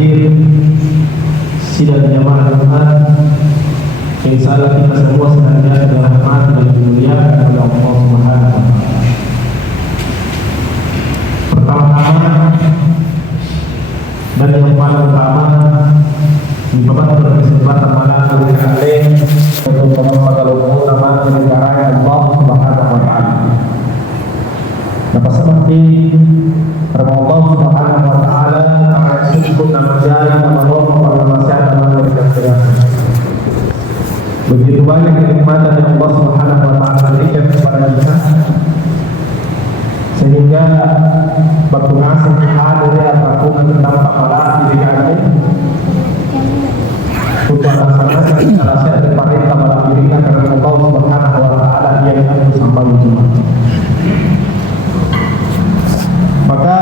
hadir sidang jamaah Jumat. Insyaallah kita semua senantiasa dirahmati dan dimuliakan oleh Allah Subhanahu wa taala. Pertama-tama dan yang paling utama, Bapak berkesempatan mana kali untuk mengamalkan nama negara Allah Subhanahu wa taala. Dapat seperti Allah Subhanahu wa taala para disebut nama jari, nama roh, nama nasihat, nama kebenaran. Begitu banyak kenikmatan yang Allah Subhanahu wa taala berikan kepada kita, sehingga waktu ngasih hadir ataupun tentang pahala diri kami untuk melaksanakan nasihat dan perintah dalam dirinya karena Allah Subhanahu wa taala dia yang sampai ujung. Maka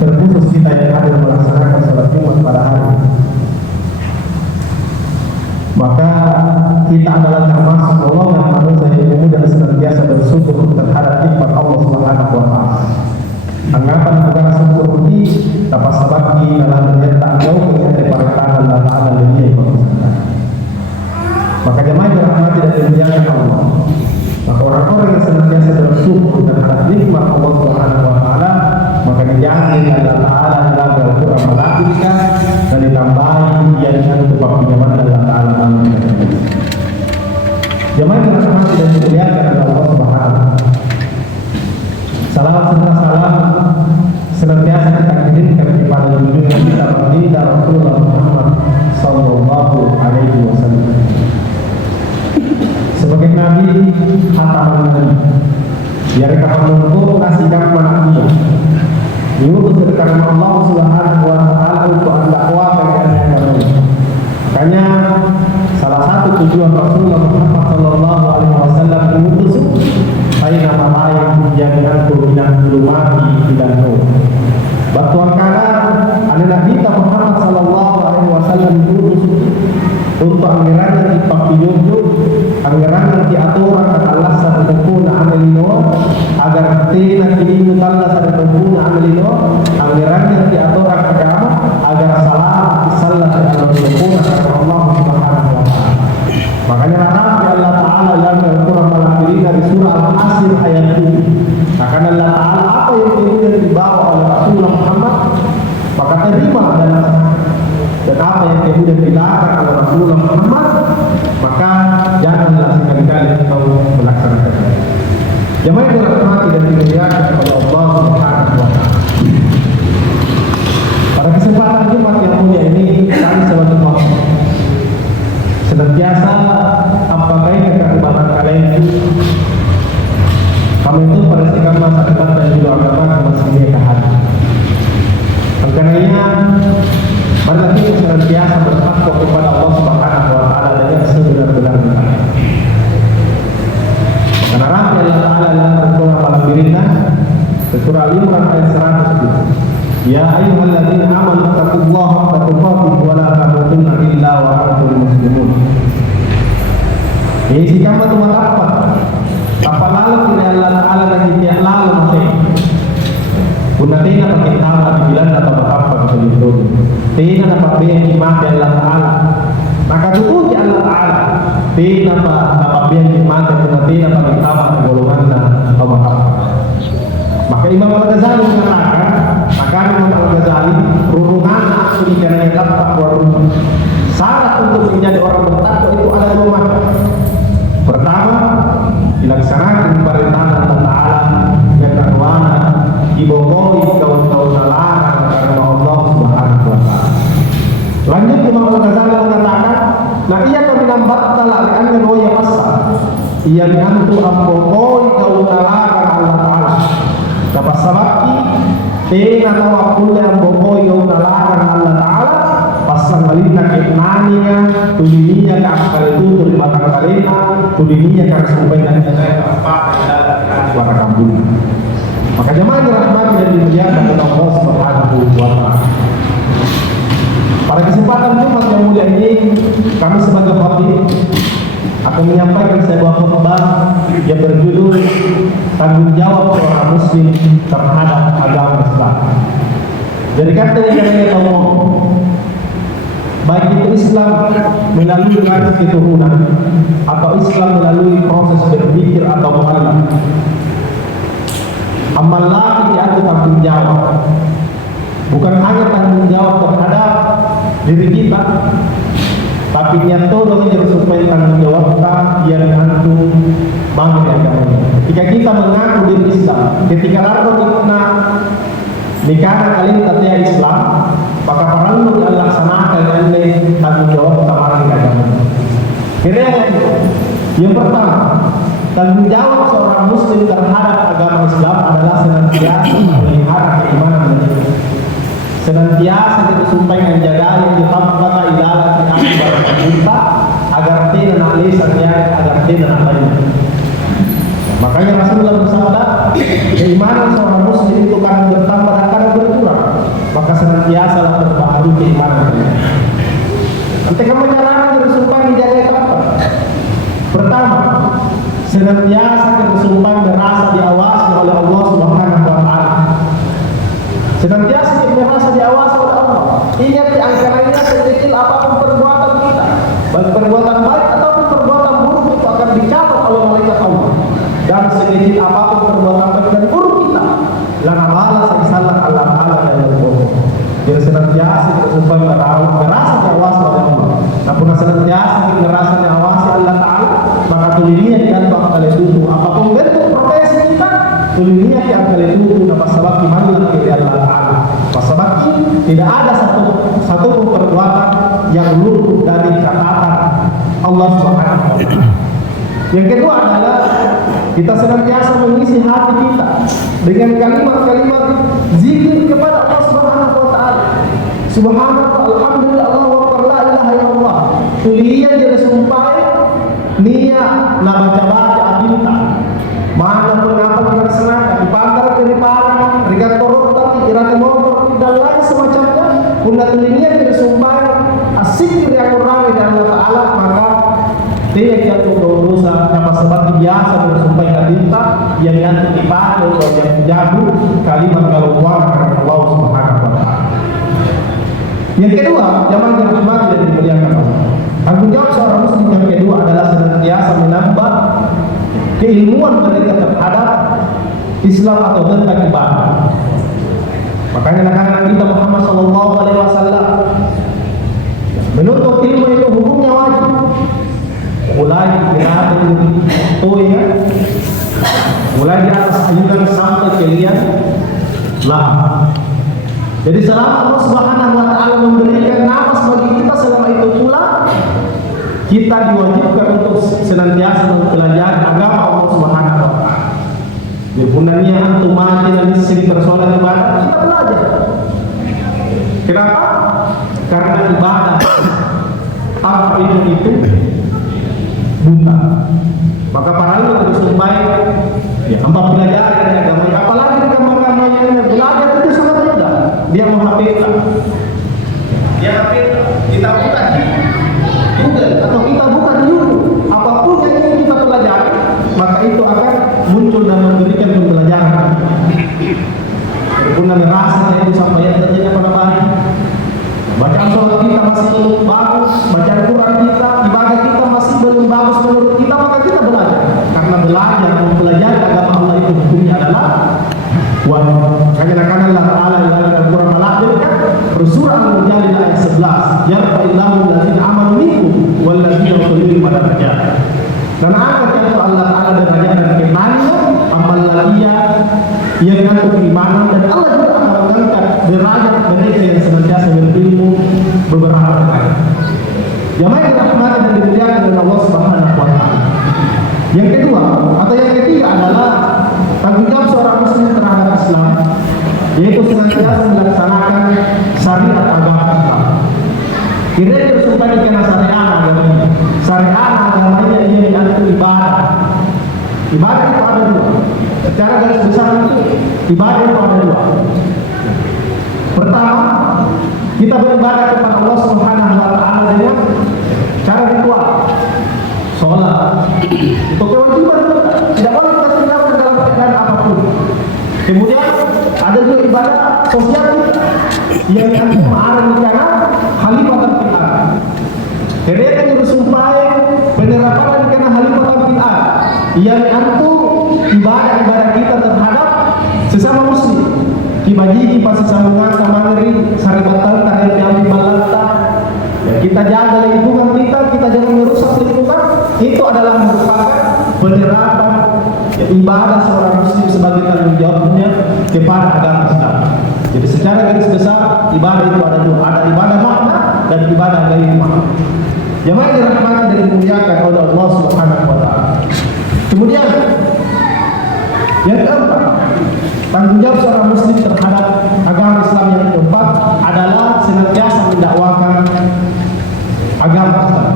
terkhusus kita yang hadir melaksanakan salat Jumat pada hari ini, maka kita adalah termasuk golongan manusia yang mudah dan senantiasa bersyukur terhadap nikmat Allah Subhanahu wa taala. Anggapan perkara syukur ini dapat sabaki dalam menyertak jauh dari perkataan Allah Ta'ala dan dia yang berkata. Maka jemaah dirahmati dan dimuliakan Allah. Maka orang-orang yang senantiasa bersyukur terhadap nikmat Allah Subhanahu wa taala, maka dijamin Allah Ta'ala dalam Al-Qur'an melakukan dan ditambahi yang untuk pinjaman Allah Ta'ala. Jemaah dirahmati dan dimuliakan oleh Allah Subhanahu wa taala. Salam serta salam senantiasa kita kirimkan kepada junjungan kita baginda Rasulullah Muhammad sallallahu alaihi wasallam sebagai nabi khataman nabi, biar kita menunggu kasih karunia dia diutus dari karena Allah Subhanahu wa taala untuk dakwah kepada manusia. Makanya salah satu tujuan Rasulullah Muhammad sallallahu alaihi wasallam diutus saya nama lain yang mengatur bidang ulumati bidang nur. Batuan kanan ada Nabi Muhammad sallallahu alaihi wasallam diutus untuk anggaran yang dipakiyuju, anggaran yang diatur akan Allah sarapuna amelino agar tidak dilihat Allah sarapuna amelino, anggaran yang diatur akan agar salah sarapuna karena Allah Subhanahu wa taala. Makanya Nabi Allah Ta'ala yang Al-Quran Al-Qur'an dari surah Al-Asr ayat 7. Akan Allah Ta'ala apa yang kemudian dibawa oleh Rasulullah Muhammad, maka terima adalah dan apa yang kemudian dilarang oleh Rasulullah Muhammad, maka janganlah sekali-kali engkau melaksanakan. Jemaah yang dirahmati dan dimuliakan oleh Allah Subhanahu wa taala. Pada kesempatan Jumat yang mulia ini, kami sebagai muslim senantiasa apa baik kehebatan kalian kamu itu perhatikan masa depan dan juga agama masih menikah. Karenanya marilah kita senantiasa bertakwa kepada Allah Subhanahu wa taala dengan sebenar-benarnya. Karena rahmat Allah Ta'ala dalam Al-Quran Al-Qur'an surah Al-Imran ayat 100. Ya ayyuhalladzina amanu taqullaha haqqa tuqatih wa la tamutunna illa wa antum muslimun. Ini sikap itu apa? Apa lalu tidak Allah Ta'ala dan tidak lalu masih gunakan pakai nama bilang atau apa begitu. Tidak dapat bilang Allah Ta'ala. Maka dulu Allah Ta'ala tidak dapat bilang dan tidak pakai nama golongan atau apa. Maka Imam Al-Ghazali mengatakan, maka Imam Al-Ghazali runungan aku dikenai takwa runung. Syarat untuk menjadi orang bertakwa itu ada dua macam. Pertama, dilaksanakan perintahan Allah Ta'ala yang takwana, dibohongi kawan-kawan larangan karena Allah Subhanahu wa taala. Lanjut Imam Al-Ghazali mengatakan, nah ia kami lambat telah diambil roya pasal. Ia diantu ambohongi kawan larangan Allah Ta'ala. Dapat sabaki, tena tawakul yang bohongi kawan larangan Allah Ta'ala. Pasang balita keimaninya, tudininya ke akal itu, tuli batang kalina, tudininya ke kesumpainan saya apa dan suara kampung. Maka jemaah dirahmati dan dimuliakan oleh Allah Subhanahu wa taala. Pada kesempatan Jumat yang mulia ini, kami sebagai khatib akan menyampaikan sebuah khutbah yang berjudul tanggung jawab seorang muslim terhadap agama Islam. Jadi berkata dengan Allah, baik itu Islam melalui garis keturunan atau Islam melalui proses berpikir atau mu'alaf, amal laki diatur tanggung jawab, bukan hanya tanggung jawab terhadap diri kita, tapi niat tolong yang supaya tanggung jawab yang antum bangun agamanya. Ketika kita mengaku diri Islam, ketika lalu kita nikah kalian katanya Islam, maka perlu dilaksanakan oleh tanggung jawab utama agamanya. Kira yang pertama, tanggung jawab seorang Muslim terhadap agama Islam adalah senantiasa memelihara keimanan mereka. Senantiasa kita sumpah menjaga yang ditampakkan ilalah kita agar tidak nalisannya, agar tidak nalisannya. Makanya Rasulullah bersabda, keimanan seorang Muslim itu kadang bertambah dan kadang berkurang. Maka senantiasa terbaharui keimanan. Nanti kamu caranya bersumpah menjaga apa? Pertama, senantiasa bersumpah merasa diawasi oleh Allah Subhanahu wa Ta'ala. Senantiasa kita merasa diawasi oleh Allah. Ingat di angkanya sekecil apapun perbuatan kita, baik perbuatan baik ataupun perbuatan buruk itu akan dicatat oleh malaikat Allah. Dan sekecil apapun perbuatan baik dan buruk kita, lana balas yang salah Allah Ta'ala dan Allah. Jadi senantiasa bersumpah merasa diawasi oleh Allah. Namun senantiasa kita merasa diawasi Allah Ta'ala, maka tulinya dan bakal itu apapun bentuk profesi kita, tulinya yang kali itu nama sabab imanlah kepada Allah Ta'ala. Sebab tidak ada satu perbuatan yang luput dari catatan Allah Subhanahu wa Ta'ala. Yang kedua adalah kita senantiasa mengisi hati kita dengan kalimat-kalimat zikir kepada Allah Subhanahu wa Ta'ala. Subhanallah, alhamdulillah, Allahu akbar, la ilaha illallah. Tulian jadi sumpah niat na baca-baca abinta. Mana pun apa dilaksanakan di pantai dari parang, rigat torot tadi, irati motor dan lain semacamnya. Bunda tulinya jadi sumpah asik dari Al-Quran dan Allah Ta'ala, maka dia jatuh dosa yang sebab biasa bersumpah abinta yang nanti dipakai atau yang jatuh kalimat keluar dari Allah Subhanahu wa Ta'ala. Yang kedua, jamaah yang rahmati dan dimuliakan Allah. Tanggung jawab seorang Muslim yang kedua adalah senantiasa menambah keilmuan mereka terhadap Islam atau tentang ibadah. Makanya anak-anak kita Muhammad Sallallahu Alaihi Wasallam menuntut ilmu itu hukumnya wajib. Mulai dari ya, mulai di atas ayunan sampai kalian lah. Jadi selama Allah Subhanahu wa Ta'ala memberikan nafas bagi kita, selama itu pula kita diwajibkan untuk senantiasa mempelajari agama Allah Subhanahu wa Ta'ala. Bunanya antum mati dan sering bersolat ibadah, kita belajar. Kenapa? Karena ibadah tanpa itu buta. Maka para ulama bersumpah, ya hamba belajar dari agama. Apalagi agama yang belajar itu sangat mudah. Dia menghafalkan. Dia hafal. Kita buka di Google atau kita buka di YouTube. Apapun yang ingin kita pelajari, maka itu akan muncul dan memberikan pembelajaran. Karena merasa itu sampai yang terjadi pada hari. Bacaan sholat kita masih bagus, bacaan Quran kita, ibadah kita masih belum bagus menurut kita, maka kita belajar. Karena belajar, mempelajari agama Allah itu hukumnya adalah wajib. Makanya Allah Ta'ala dalam Al-Quran melakirkan surah Al-Mujadilah ayat 11, yarfa'illahu allazina amanu minkum wallazina utul ilmi darajat. Dan angkat itu Allah Ta'ala derajat dan keimanannya, amal lalia yang mengaku keimanan, dan Allah juga akan mengangkat derajat mereka yang senantiasa berilmu beberapa kali. Jamaah yang dirahmati dan dimuliakan oleh Allah Subhanahu wa Ta'ala. Yang kedua atau yang ketiga adalah tanggung jawab seorang Muslim terhadap Islam, yaitu senantiasa melaksanakan syariat agama Islam. Kita bersumpah karena syariat agamanya. Syariat agamanya ia diatur ibadah. Ibadah itu ada dua. Secara garis besar itu ibadah itu ada dua. Pertama, kita beribadah kepada Allah Subhanahu wa Ta'ala dengan cara ritual, sholat. Itu kewajiban kita. Tidak boleh kita tinggalkan dalam keadaan apapun. Kemudian ada juga ibadah sosial yang antum arang kana khalifatan fil ard. Kerana itu sumpah penerapan kana khalifatan fil ard. Yang antum ibadah kita terhadap sesama muslim. Kibagi pasti sambungan sama ngeri saribatan tarik yang balanta. Ya, kita jaga lingkungan kita jangan merusak lingkungan. Itu adalah merupakan penerapan ya, ibadah seorang muslim sebagai tanggung jawabnya kepada agama Islam. Jadi secara garis besar ibadah itu ada dua, ada ibadah makna dan ibadah gaib makna. Jemaah dirahmati dan dimuliakan oleh Allah Subhanahu wa taala. Kemudian yang keempat, tanggung jawab seorang muslim terhadap agama Islam yang keempat adalah senantiasa mendakwakan agama Islam.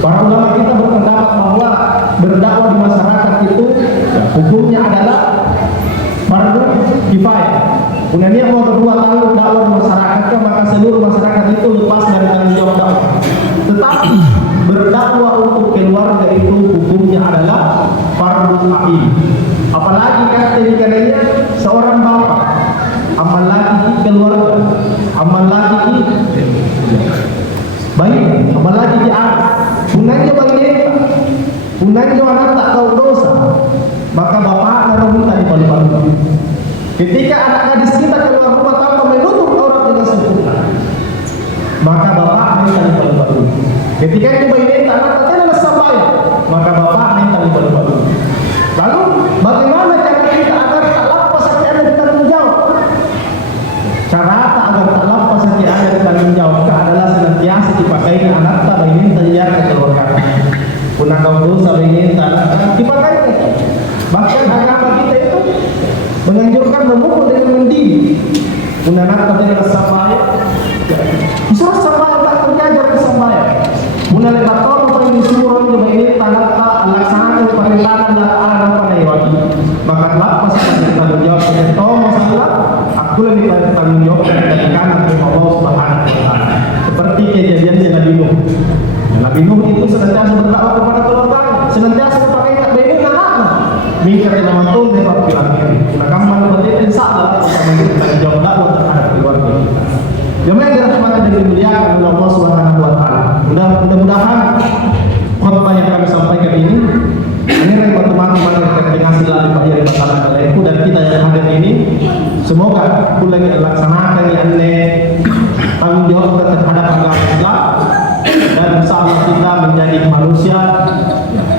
Para ulama kita berpendapat bahwa berdakwah di masyarakat itu ya, hukumnya adalah fardu kifayah. Kemudian mau berdua tahun dakwah di masyarakat, maka seluruh masyarakat itu lepas dari tanggung jawab dakwah. Tetapi berdakwah untuk keluarga itu hukumnya adalah fardu ain. Apalagi kategorinya seorang bapak, apalagi keluarga, apalagi baik, apalagi di anak, punanya baginda, punanya anak tak tahu dosa, maka bapak akan minta dipalu-palu. Ketika anak gadis kita keluar rumah tanpa menutup aurat dengan sempurna, maka bapak minta dipalu-palu. Ketika itu baginda anak tidak sampai, maka bapak minta dipalu-palu. Lalu bagaimana cara kita agar tak lepas hati anda ditanggung jawab? Cara agar tak lepas hati anda ditanggung jawab adalah senantiasa dipakai anak tak ingin terlihat keluarga. Punah kau dosa ingin tak dipakai. Bahkan agama kita itu menganjurkan memukul dengan mendidih. Punah anak tidak sampai. Disuruh sampai tak terjaga sampai. Punah lebat tolong paling disuruh ini tanah tak laksanakan perintahan dan arah pada wajib. Maka lepas dari tanggung jawab dengan masalah aku lebih tanggung jawab dari kanan Allah Subhanahu wa taala. Seperti kejadian Nabi Nuh. Nabi Nuh itu senantiasa berdakwah kepada keluarganya, senantiasa pakai tak beda anaknya. Mingkat yang mantul dapat pilih. Nah, kamu mana berarti insyaallah bisa memberikan jawab dakwah terhadap keluarga. Jemaah dirahmati dan dimuliakan oleh Allah Subhanahu wa taala. Mudah-mudahan khotbah yang kami sampaikan ini mengenai batu-batu yang hasil dari masalah kalian dan kita yang hadir ini, semoga pula kita laksanakan yang tanggung jawab terhadap agama Islam dan bersama kita menjadi manusia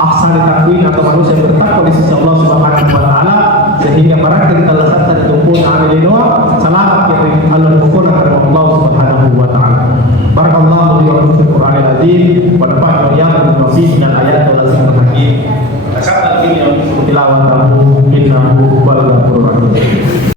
ahsan takwin atau manusia yang bertakwa di sisi Allah Subhanahu wa taala, sehingga barangkali kita lasatkan tumpun amilino salam kirim Allah syukur kepada Allah Subhanahu wa taala. Barakallahu li wa lakum fil Qur'anil azim wa nafa'ana iyyakum bi dan ayat al-hakim. Kata ini yang tilawatahu innahu wal ghafurur rahim.